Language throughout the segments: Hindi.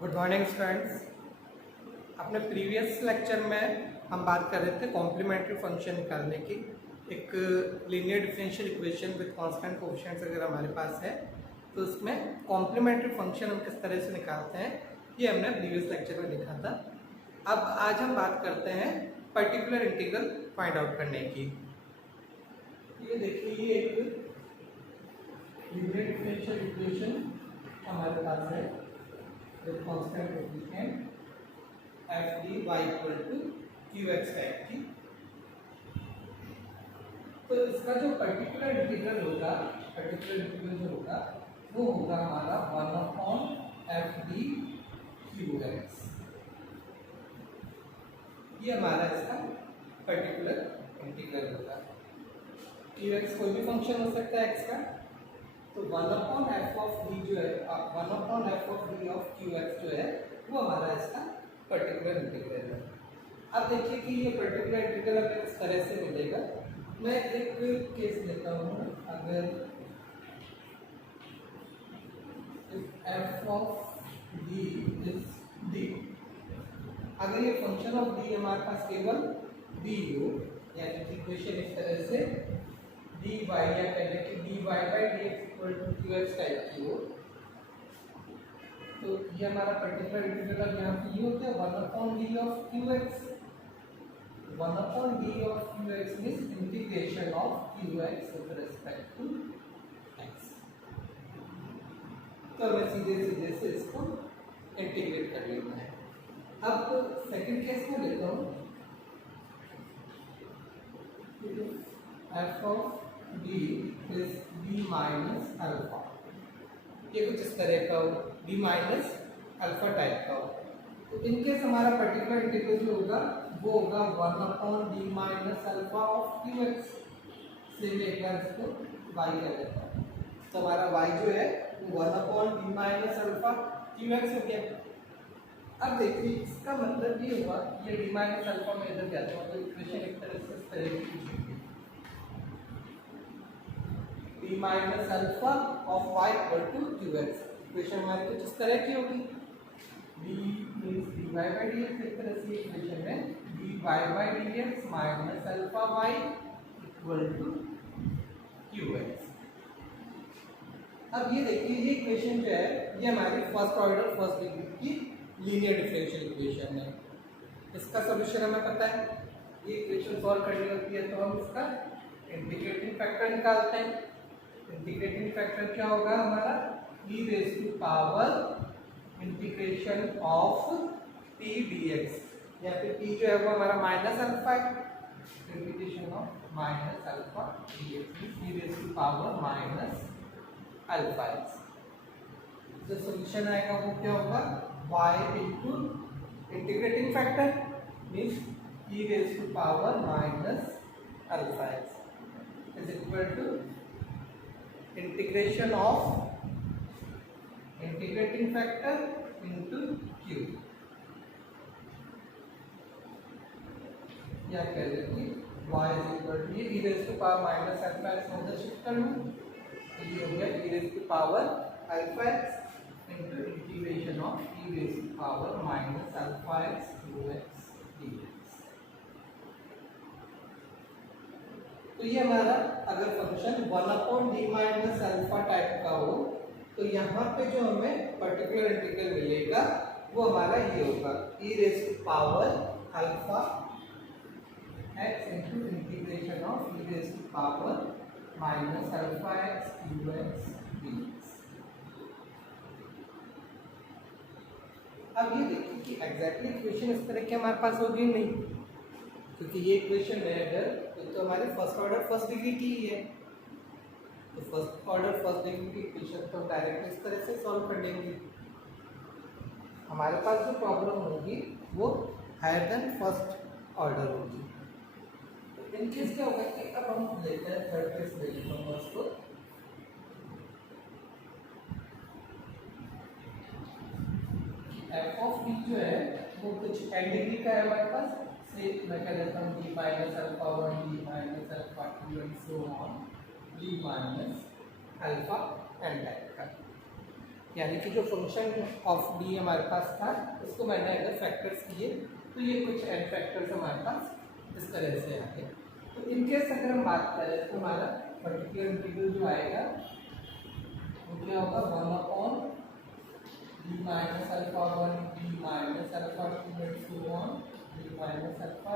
Good morning students. अपने प्रीवियस लेक्चर में हम बात कर रहे थे कॉम्प्लीमेंट्री फंक्शन निकालने की। एक linear differential equation with constant coefficients अगर हमारे पास है तो उसमें कॉम्प्लीमेंट्री फंक्शन हम किस तरह से निकालते हैं ये हमने प्रीवियस लेक्चर में देखा था। अब आज हम बात करते हैं पर्टिकुलर इंटीग्रल फाइंड आउट करने की। ये देखिए, ये एक लीनियर डिफरेंशियल इक्वेशन हमारे पास है with constant coefficient f d y equal to qx type की। तो इसका जो पर्टिकुलर इंटीग्रल होगा, जो होगा वो होगा हमारा 1/f d qx। ये हमारा इसका पर्टिकुलर इंटीग्रल होगा। qx कोई भी फंक्शन हो सकता है x का, तो 1/f ऑफ d जो है 1/f of d of qx जो है वो हमारा इसका पर्टिकुलर इंटीग्रल है। अब देखिए कि ये पर्टिकुलर इंटीग्रल हमें किस तरह से मिलेगा। मैं एक केस लेता हूँ। अगर f of d is d, अगर ये फंक्शन ऑफ d हमारे पास केवल d हो, यानी इक्वेशन इस तरह से dy या कहते हैं कि dy by dx equal to qx type की हो, तो ये हमारा पर्टिकुलर इंटीग्रल यहाँ पे ये होता है 1/d of qx। 1/d of qx means integration of qx with respect to x। तो हमें सीधे से इसको इंटीग्रेट कर लेना है। अब सेकंड केस में लेता हूँ f of d is d minus alpha। ये कुछ इस तरह का हो, d minus alpha टाइप का हो। तो इनकेस हमारा पर्टिकुलर इंटीग्रल जो होगा वो होगा 1/d minus alpha of qx। से मैं एक बार इसको y कर देता हूँ, तो हमारा y जो है वो 1/d minus alpha qx हो गया। अब देखिए इसका मतलब ये हुआ, ये d minus alpha में इधर जाता है, मतलब इक्वेशन एक तरह से इस तरह की d minus alpha of y equal to qx। Equation हमारी कुछ इस तरह की होगी, d means dy by dx। एक तरह से इक्वेशन में dy by dx minus alpha y equal to qx। अब ये देखिए, ये इक्वेशन जो है ये हमारी फर्स्ट ऑर्डर फर्स्ट डिग्री की लीनियर डिफरेंशियल इक्वेशन है। इसका सॉल्यूशन हमें पता है, ये इक्वेशन सॉल्व करनी होती है तो हम इसका इंटीग्रेटिंग फैक्टर निकालते हैं। इंटीग्रेटिंग फैक्टर क्या होगा हमारा, e raise to power integration of p dx, या फिर p जो है वो हमारा माइनस अल्फा है, integration of minus alpha dx e raise to power minus alpha x। जो सॉल्यूशन आएगा वो क्या होगा, y into integrating factor means e raise to power minus alpha x is equal to integration of integrating factor into q, या कह दे कि y is equal to e raise to power minus alpha x में उधर शिफ्ट कर लूं, तो ये हो गया e raise to power alpha x into integration of e raise to power minus alpha x dx dx। तो ये हमारा अगर function 1/d minus alpha type का हो, तो यहाँ पे जो हमें पर्टिकुलर इंटीग्रल मिलेगा वो हमारा ये होगा e raise to power alpha x into integration of e raise to power minus alpha x dx dx। अब ये देखिए कि एग्जैक्टली इक्वेशन इस तरह की हमारे पास होगी नहीं, क्योंकि ये इक्वेशन है अगर तो हमारे फर्स्ट ऑर्डर फर्स्ट डिग्री की ही है, तो फर्स्ट ऑर्डर फर्स्ट डिग्री की इक्वेशन तो डायरेक्ट इस तरह से सॉल्व कर लेंगे। हमारे पास जो प्रॉब्लम होगी वो हायर देन फर्स्ट ऑर्डर होगी। तो इन केस क्या होगा कि अब हम लेते हैं थर्ड केस ले लेते हैं उसको। f ऑफ d जो है वो कुछ n डिग्री का है हमारे पास, से मैं कह देता हूँ d minus alpha 1 d minus alpha 2 and so on d minus alpha n type का। यानी कि जो फंक्शन ऑफ डी हमारे पास था उसको मैंने अगर फैक्टर्स किए तो ये कुछ एन फैक्टर्स हमारे पास इस तरह से आए। तो इनकेस अगर हम बात करें तो हमारा पर्टिकुलर इंटीग्रल जो आएगा वो क्या होगा, 1 d minus alpha 1 d minus alpha 2 and so on d minus alpha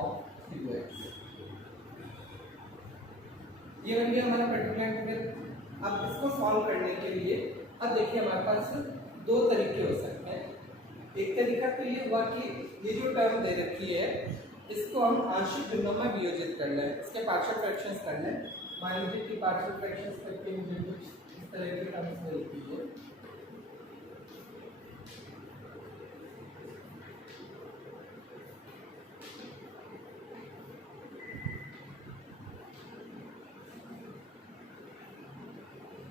of qx। ये बन गया हमारा पर्टिकुलर इंटीग्रल। अब इसको सॉल्व करने के लिए अब देखिए हमारे पास दो तरीके हो सकते हैं। एक तरीका तो ये हुआ कि ये जो टर्म दे रखी है इसको हम आंशिक भिन्नों में वियोजित कर लें, इसके पार्शियल फ्रैक्शंस कर लें। मान लीजिए कि पार्शियल फ्रैक्शंस करके मुझे कुछ इस तरह की टर्म्स मिलती है।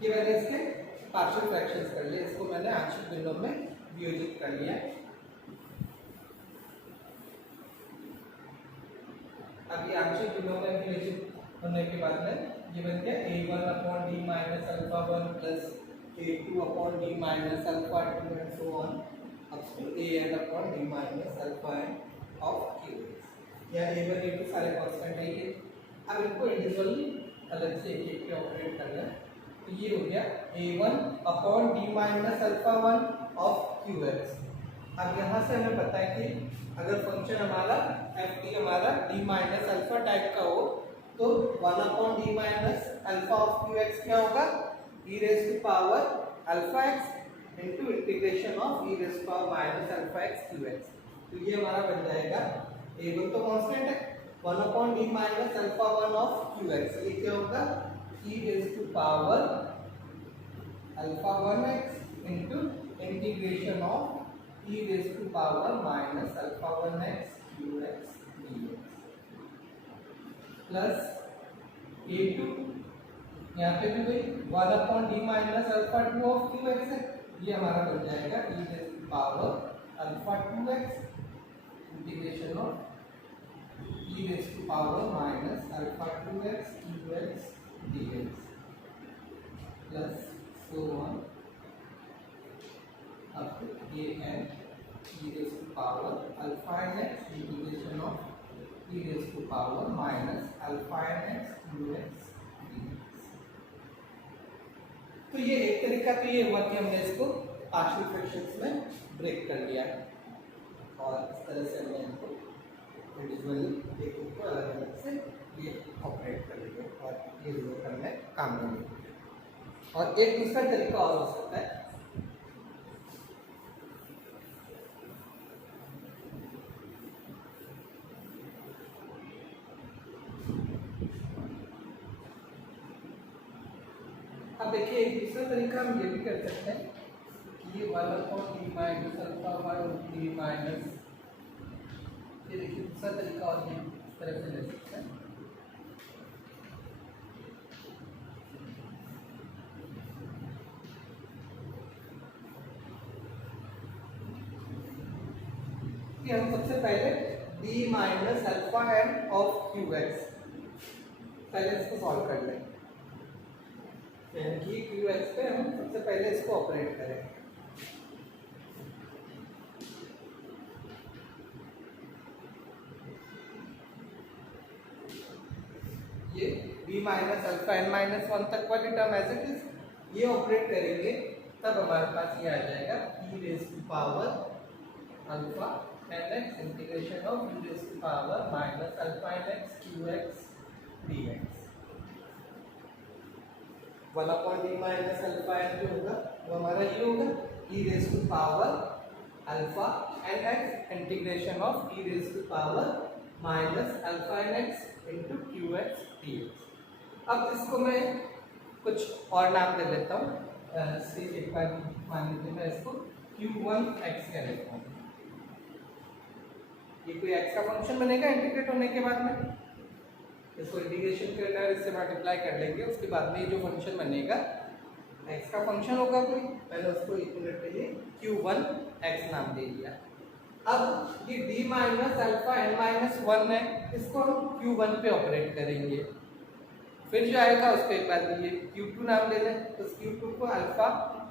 ये मैंने इसके पार्शियल फ्रैक्शंस कर लिए, इसको मैंने आंशिक भिन्नों में वियोजित कर लिया। अब ये आंशिक भिन्नों में वियोजित होने के बाद में ये बन गया a1 upon d minus alpha 1 plus a2 upon d minus alpha 2 and so on up to an upon d minus alpha n of qx। या a1 a2 सारे कांस्टेंट है ये। अब इनको इंडिविजुअली अलग से एक-एक पे ऑपरेट करना है। तो ये हो गया a1 upon d minus alpha 1 of qx। अब यहाँ से हमें पता है कि अगर फंक्शन हमारा f d हमारा d माइनस अल्फा टाइप का हो तो 1 upon d minus alpha of qx क्या होगा, e raise to power alpha x into integration of e raise to power minus alpha x qx। तो ये हमारा बन जाएगा a1 तो कांस्टेंट है, 1 upon d minus alpha 1 of qx। ये क्या होगा, e raise to power alpha 1x into integration of e raise to power minus alpha 1x qx dx plus a2 यहाँ पे भी वही 1 upon d minus alpha 2 of qx है। ये हमारा बन जाएगा e raise to power alpha 2x integration of e raise to power minus alpha 2x qx dx plus so on up to a n e raised to power alpha n x integration of e raised to power minus alpha n x dx। तो ये एक तरीका तो ये हुआ कि हमने इसको पार्शियल फ्रैक्शंस में ब्रेक कर लिया और इस तरह से हमने इनको इंडिविजुअली एक को अलग अलग से ये ऑपरेट कर लिया और ये रिजल्ट हमें काम में लिया। और एक दूसरा तरीका और हो सकता है, अब देखिए एक दूसरा तरीका हम ये भी कर सकते हैं कि ये 1 upon d minus alpha 1 d minus, ये देखिए दूसरा तरीका और ये इस तरह से ले सकते हैं। कि हम सबसे पहले d minus alpha n of qx पहले इसको सॉल्व कर लें, यानी कि qx पे हम सबसे पहले इसको ऑपरेट करें। ये b minus alpha n minus 1 तक वाली टर्म एज इट इज ये ऑपरेट करेंगे तब हमारे पास ये आ जाएगा e raise to power alpha nx integration of e raise to power minus alpha nx qx dx। 1 upon d minus alpha n जो होगा वो हमारा ये होगा e raise to power alpha nx integration of e raise to power minus alpha nx into qx dx। अब इसको मैं कुछ और नाम दे लेता हूँ, से एक बार मान लीजिए मैं इसको q1x कह लेता हूँ। ये कोई x का फंक्शन बनेगा इंटीग्रेट होने के बाद में, इसको इंटीग्रेशन करना है, इससे मल्टीप्लाई कर लेंगे, उसके बाद में ये जो फंक्शन बनेगा x का फंक्शन होगा कोई, मैंने उसको इक्वलेट के लिए q1x नाम दे दिया। अब ये d minus alpha n minus 1 है, इसको हम q1 पे ऑपरेट करेंगे। फिर जो आएगा उसको एक बार ये Q2 नाम दे दें, तो Q2 को अल्फा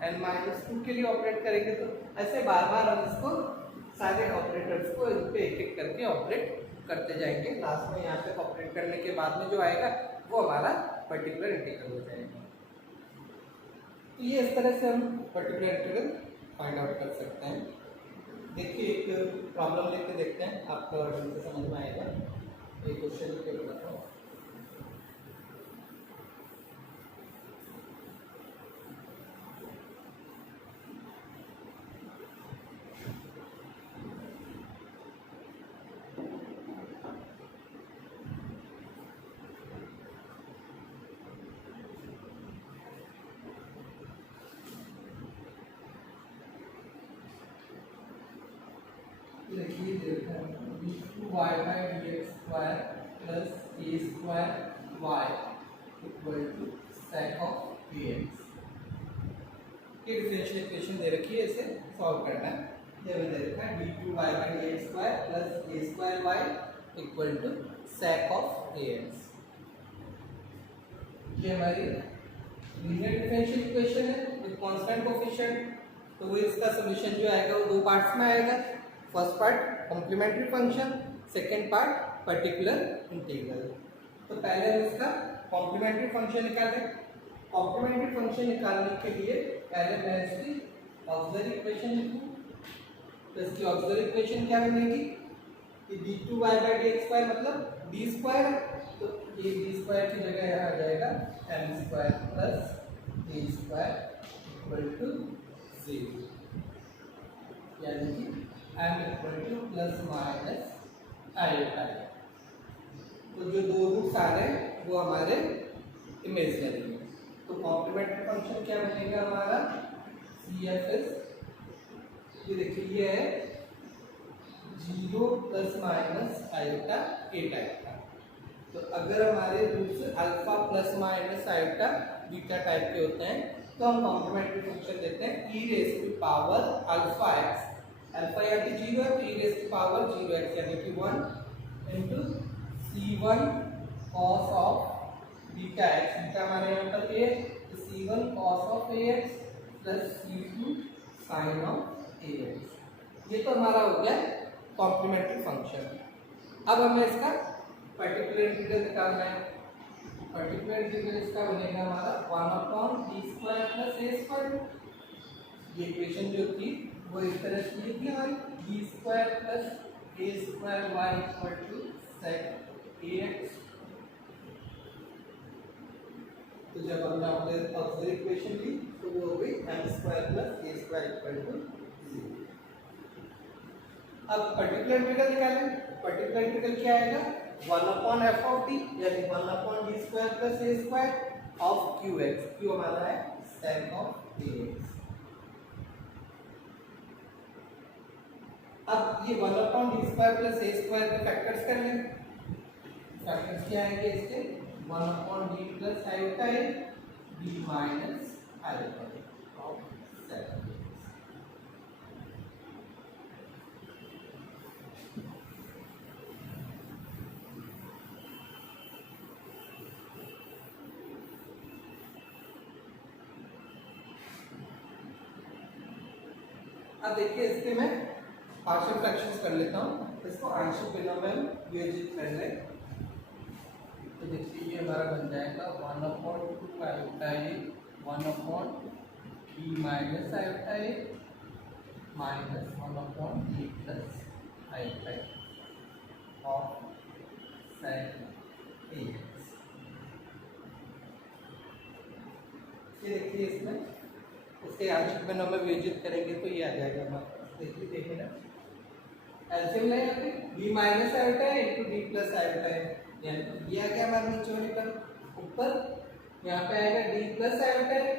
n-2 के लिए ऑपरेट करेंगे। तो ऐसे बार बार हम इसको सारे ऑपरेटर्स को इस पे एक एक करके ऑपरेट करते जाएंगे। लास्ट में यहाँ पे ऑपरेट करने के बाद में जो आएगा वो हमारा पर्टिकुलर इंटीग्रल हो जाएगा। तो ये इस तरह से हम पर्टिकुलर इंटीग्रल फाइंड आउट कर सकते हैं। देखिए एक प्रॉब्लम लेके देखते हैं, आपको ढंग से समझ में आएगा। एक क्वेश्चन लिख के बताता हूँ। देखिए d2y by dx square plus a square y equal to sec of ax। ये डिफरेंशियल इक्वेशन दे रखी है, इसे सॉल्व करना है। ये मैंने दे रखा है d2y by dx square plus a square y equal to sec of ax। ये हमारी लीनियर डिफरेंशियल इक्वेशन है विद कांस्टेंट कोएफिशिएंट। तो वो इसका सॉल्यूशन जो आएगा वो दो पार्ट्स में आएगा। First part complementary function, second part particular integral. तो पहले हम इसका कॉम्प्लीमेंट्री फंक्शन निकालें। कॉम्प्लीमेंट्री फंक्शन निकालने के लिए पहले मैं इसकी ऑक्सिलरी इक्वेशन लिखूं। तो इसकी ऑक्सिलरी इक्वेशन क्या बनेगी कि d2y by dx स्क्वायर मतलब d स्क्वायर, तो ये d स्क्वायर की जगह यहाँ आ जाएगा m square plus a square equal to 0, यानी कि m equal to plus minus iota. तो जो दो रूट्स आ रहे हैं वो हमारे इमेजिनरी है। तो कॉम्प्लीमेंट्री फंक्शन क्या बनेगा हमारा CFS, ये देखिए ये है 0 plus minus iota a type का। तो अगर हमारे roots alpha plus minus iota beta type के होते हैं तो हम कॉम्प्लीमेंट्री फंक्शन देते हैं e raise to power alpha x। Alpha या कि 0 है तो e raise to power 0x यानी कि 1 into c1 cos of beta x। Beta हमारे यहाँ पर a, तो c1 cos of ax plus c2 sin of ax। ये तो हमारा हो गया कॉम्प्लीमेंट्री फंक्शन। अब हमें इसका पर्टिकुलर इंटीग्रल निकालना है। पर्टिकुलर इंटीग्रल इसका बनेगा हमारा 1/d square plus a square. ये इक्वेशन जो थी वो इस तरह से लिखी हमारी d square plus a square y equal to sec ax। तो जब हमने अपने ऑक्सिलरी इक्वेशन ली तो वो हो गई m square plus a square equal to 0। अब पर्टिकुलर इंटीग्रल निकालें। पर्टिकुलर इंटीग्रल क्या आएगा 1/f ऑफ d यानी 1/d square plus a square of qx। q हमारा है sec ऑफ ax। अब ये 1/d square plus a square के फैक्टर्स कर लें। फैक्टर्स क्या आएंगे इसके 1/d plus iota a d minus iota of sec। अब देखिए इसके मैं पार्शियल फ्रैक्शंस कर लेता हूँ। इसको आंशिक बिनोमियल विभाजित कर लें। तो देखिए ये हमारा बन जाएगा 1/2 iota a 1/d minus iota a minus 1/d plus iota a of sec ax। ये देखिए इसमें इसके आंशिक बिनोमियल विभाजित करेंगे तो ये आ जाएगा हमारे पास। देखिए ना एलसीएम ले यहाँ पे d माइनस आयोटा है इंटू d प्लस आयोटा है, यानी ये आ गया हमारे नीचे वाले पर। ऊपर यहाँ पे आएगा d प्लस आयोटा है,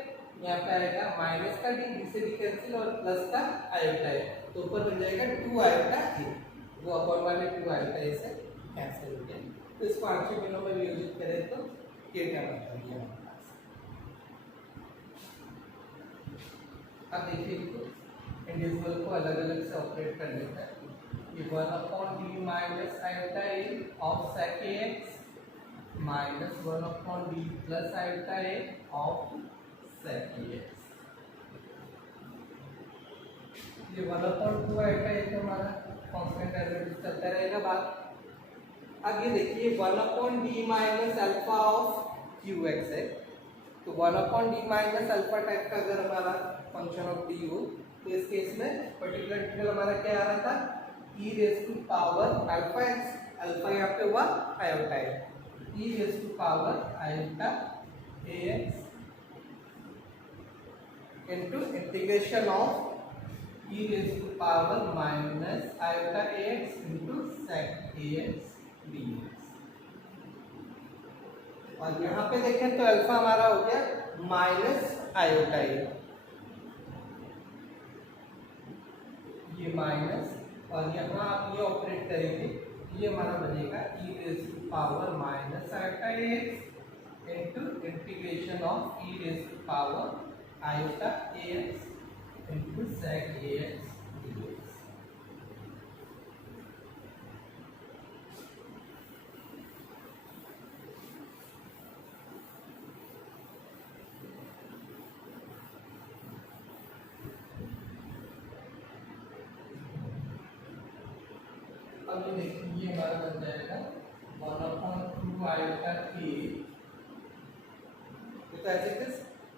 यहाँ पे आएगा माइनस का d से भी कैंसिल और प्लस का आयोटा है, तो ऊपर बन जाएगा 2 आयोटा a। वो अपॉन वाले 2 आयोटा a से कैंसिल हो गया। तो इसको आंशिक बिनोमियल विभाजित करें तो ये क्या बनता है हमारे पास। अब देखिए इंडिविजुअल को अलग अलग से ऑपरेट कर लेता है। ये 1/d minus iota a of sec ax minus 1/d plus iota a of sec x. ये 1/2 आयोटा ए तो हमारा कांस्टेंट डेरिवेटिव चलता रहेगा बात। अब ये देखिए 1/d minus alpha of Q x है, तो 1/d माइनस अल्फा टाइप का अगर हमारा फंक्शन ऑफ डी हो तो इस केस में पर्टिकुलर इंटीग्रल हमारा क्या आ रहा था, e raise to power alpha x, alpha यहाँ पे हुआ आयोटा है, e raise to power iota a x into integration of e raise to power minus iota a x into sec a x dx। और यहाँ पे देखें तो अल्फा हमारा हो गया माइनस आयोटा ए, ये माइनस, और यहाँ आप ये ऑपरेट करेंगे, ये हमारा बनेगा e raise to power minus iota a x into integration of e raise to power iota a x into sec a x dx। अब ये देखिए ये हमारा बन जाएगा 1/2 आयोटा ए, तो ऐसे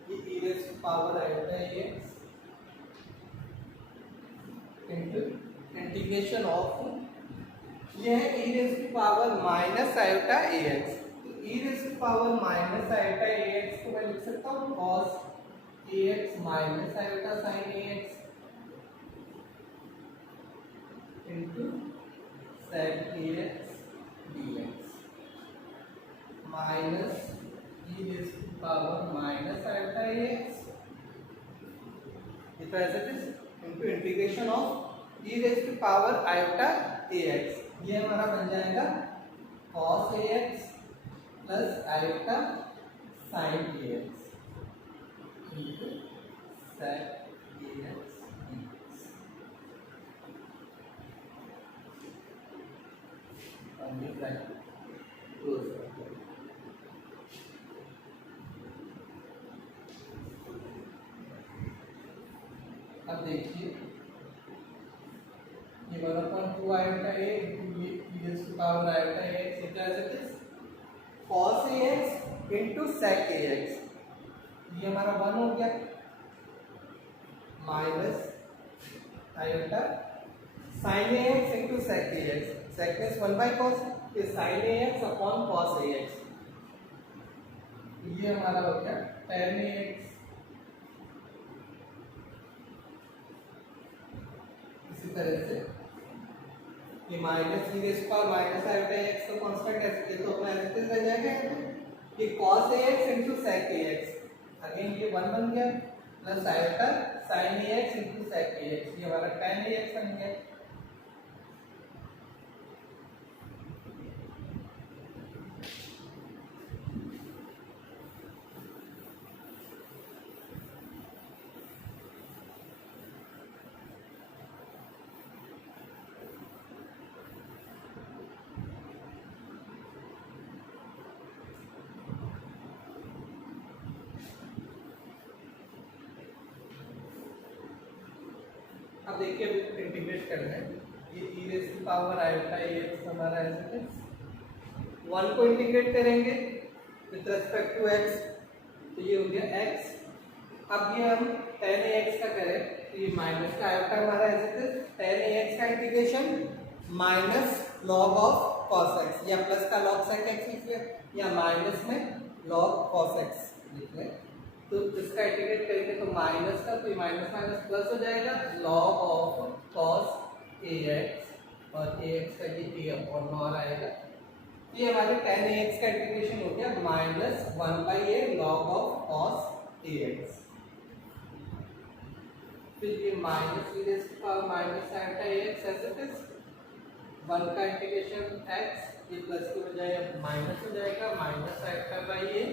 ये e raise to power iota a x into integration of, ये है e raise to power minus iota a x, तो e raise to power minus iota a x को मैं लिख सकता हूँ cos a x minus iota sine a x into sec a x dx minus e raise to power minus iota a x, it as it is, into integration of e raise to power iota a x, ये हमारा बन जाएगा cos a x plus iota sine a x into sec a x. अब देखिए ये 1/2 iota a into e raise to power iota a x it is cos a x into sec a x, ये हमारा 1 हो गया minus iota sine a x into sec a x, sec means 1/cos, ये sine a x upon cos a x, ये हमारा हो गया tan ए एक्स, इसी तरह से ये minus e raise to power minus iota a x तो कांस्टेंट है, ये तो अपना ऐसे रह जाएगा, ये cos a x into sec a x, again ये 1 बन गया plus iota sine a x into sec a x, ये हमारा tan ए एक्स बन गया। अब देखिए अब इंटीग्रेट करना है, ये e raise to power iota a x हमारा ऐसे है, 1 को इंटीग्रेट करेंगे विद रिस्पेक्ट टू x, तो ये हो गया x। अब ये हम tan ए एक्स का करें तो ये माइनस का आयोटा हमारा ऐसे है, tan ए एक्स का integration minus log of cos x, या प्लस का log sec x लिख ले, या माइनस में log cos x लिख ले, तो इसका इंटीग्रेट करेंगे तो माइनस का, तो ये माइनस माइनस प्लस हो जाएगा log of cos a x, और ए एक्स का ये a अपॉन नॉर आएगा, ये हमारे tan ए एक्स का इंटीग्रेशन हो गया minus 1/a log of cos a x, फिर ये minus e raise to power minus iota a x ऐसे इज 1 का इंटीग्रेशन x, ये प्लस हो जाएगा माइनस हो जाएगा minus iota by A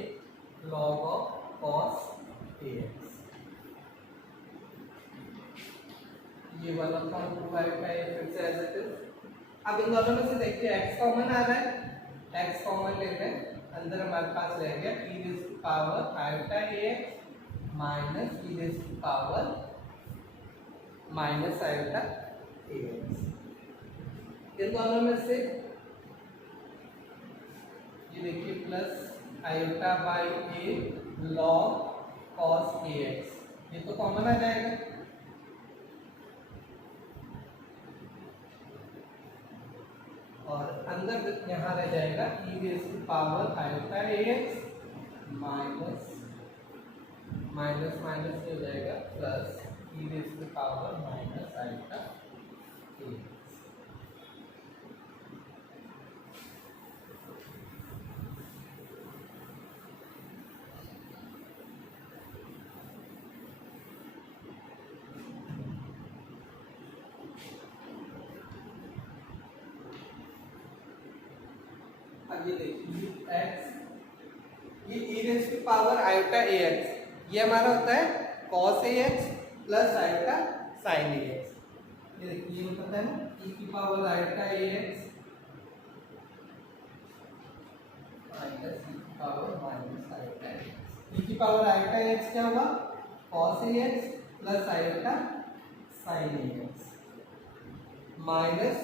log of cos a x, ये 1/2 आयोटा ए फिर से ऐसे इज। अब इन दोनों में से देखिए x कॉमन आ रहा है, x कॉमन ले लें अंदर हमारे पास रह गया e raise to power iota ax minus e raise to power minus iota ax। इन दोनों में से ये देखिए plus iota by a log cos ax, ये तो कॉमन आ जाएगा। और अंदर यहाँ रह जाएगा e raise to power iota ax minus minus minus हो जाएगा plus e raise to power minus iota ax। ये देखिए x, ये e raise to power iota ax, ये हमारा होता है cos ax plus iota sin ax। ये देखिए ये पता है ना e की power iota ax minus e की power minus iota ax। e की पावर आयोटा ax क्या होगा cos ax plus iota sin ax minus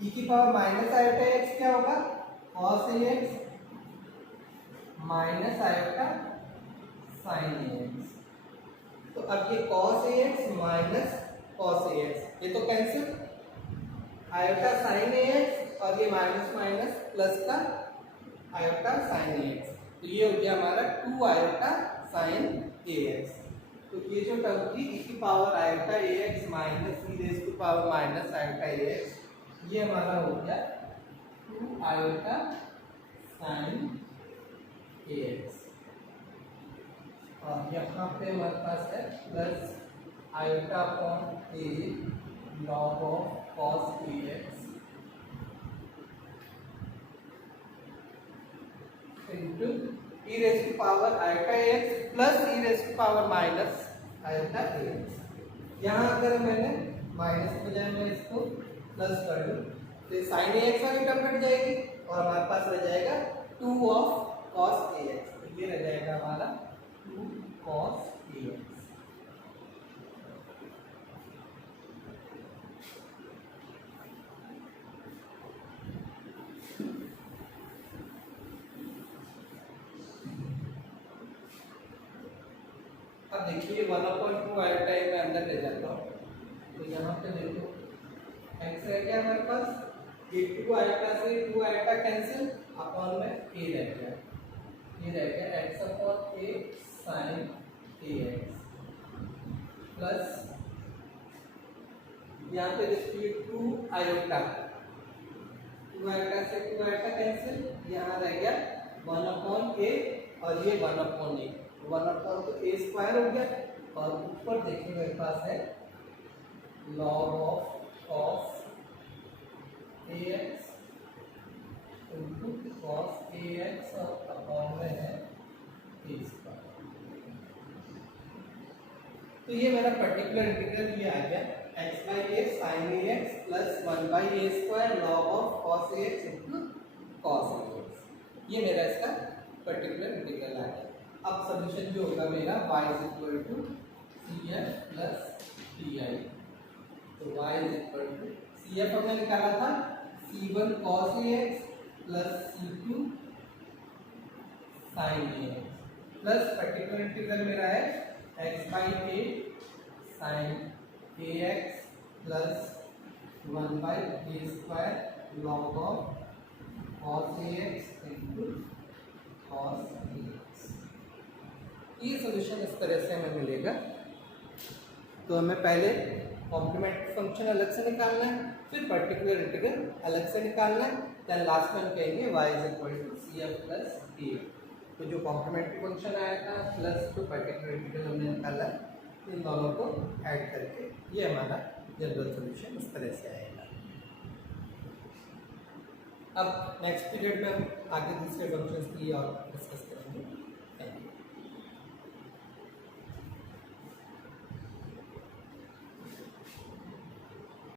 e की पावर माइनस आयोटा ax क्या होगा cos ax minus iota sin ax। तो अब ये cos ax minus cos ax ये तो कैंसिल, आयोटा sin ax और ये माइनस माइनस प्लस का आयोटा sin ax, तो ये हो गया हमारा 2 आयोटा sin ax। तो ये जो टर्म थी e की power iota ax minus e raise to power minus iota ax, ये हमारा हो गया 2 आयोटा sin ax। और यहाँ पे हमारे पास है plus iota upon a log of cos ax into e raise to power iota ax plus e raise to power minus iota ax। यहाँ अगर मैंने माइनस के बजाय मैं इसको प्लस कर दूँ तो sin ax वाली टर्म कट जाएगी और हमारे पास रह जाएगा 2 ऑफ cos ax, तो ये रह जाएगा हमारा 2 cos ax। अब देखिए 1/2 आयोटा मैं अंदर ले जाता हूँ, तो यहाँ पे देखो x रह गया हमारे पास, ये 2 आयोटा से 2 आयोटा कैंसिल, अपॉन में a रह गया, ये रह गया x upon a sin ax plus यहाँ पे देखिए 2 आयोटा से 2 आयोटा कैंसिल, यहाँ रह गया 1/a और ये 1/a, 1/, तो a स्क्वायर हो गया और ऊपर देखिए मेरे पास है log of cos ax into cos ax और अपॉन में है a स्क्वायर। तो ये मेरा पर्टिकुलर इंटीग्रल ये आ गया x by a sin ax plus 1/a square log of cos ax into cos ax, ये मेरा इसका पर्टिकुलर इंटीग्रल आ गया। अब सॉल्यूशन जो होगा मेरा y is equal to cf plus ti, तो y is equal to cf हमने निकाला था c1 cos ax plus c2 sin ax plus particular integral मेरा है x by a sin ax plus 1/a square log of cos ax into cos ax। ये सॉल्यूशन इस तरह से हमें मिलेगा। तो हमें पहले कॉम्प्लीमेंट्री फंक्शन अलग से निकालना है, फिर पर्टिकुलर इंटीग्रल अलग से निकालना है, देन लास्ट में हम कहेंगे y is equal to cf plus a। तो जो कॉम्प्लीमेंट्री फंक्शन आया था प्लस जो पर्टिकुलर इंटीग्रल हमने निकाला है, इन दोनों को ऐड करके ये हमारा जनरल सॉल्यूशन इस तरह से आएगा। अब नेक्स्ट पीरियड में हम आगे दूसरे फंक्शंस की और डिस्कस